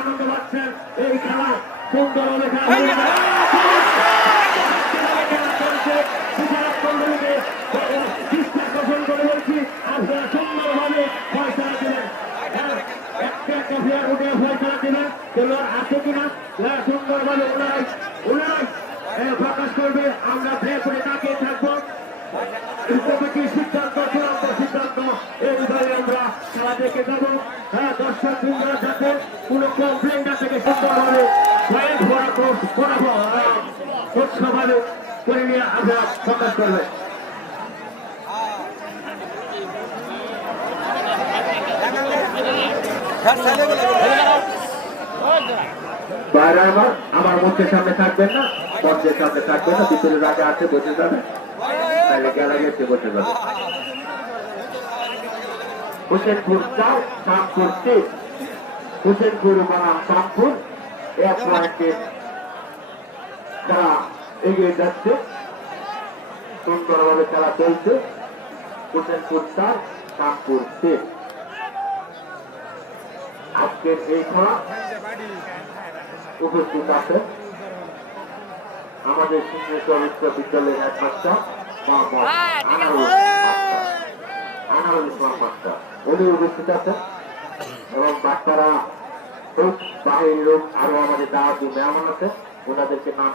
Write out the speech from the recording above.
আনন্দ পাচ্ছেন এই খেলা সুন্দরভাবে সুন্দরভাবে ফয়সালা দিলেন। একটা প্লেয়ার উঠে ফয়সালা দিলেন, খেলোয়াড় আছে কিনা সুন্দরভাবে ওনারাই প্রকাশ করবে। আমরা প্লে করে তাকিয়ে থাকবো সিদ্ধান্ত, চূড়ান্ত সিদ্ধান্ত এইভাবে আমরা খেলা দেখে যাবো। দর্শক বৃন্দরা যাতে কোনো কমপ্লেন না থেকে সুন্দরভাবে স্বচ্ছভাবে করে নিয়ে আমরা প্রকাশ করবে। বাইরে আমার মঞ্চের সামনে থাকবেন না, মঞ্চের সামনে থাকবেন না, ভিতরে রাজা আছে বসে যাবে, তাহলে গ্যালারি এসে বসে যাবে। হোসেনপুর 4, শামপুর 3, হোসেনপুর বনাম শামপুর 1 পয়েন্টে তারা এগিয়ে যাচ্ছে। সুন্দরভাবে খেলা চলছে। হোসেনপুর 4, শামপুর 3। আজকের এই খেলা উপস্থিত আছে আমাদের সিংহেশ্বর বিশ্ববিদ্যালয়ের হেডমাস্টার আনারুল ইসলাম মাস্টার, উনি উপস্থিত আছেন এবং বাচ্চারা হোক বাহির হোক আরো আমাদের দাওয়াতি মেহমান আছে, ওনাদেরকে নাম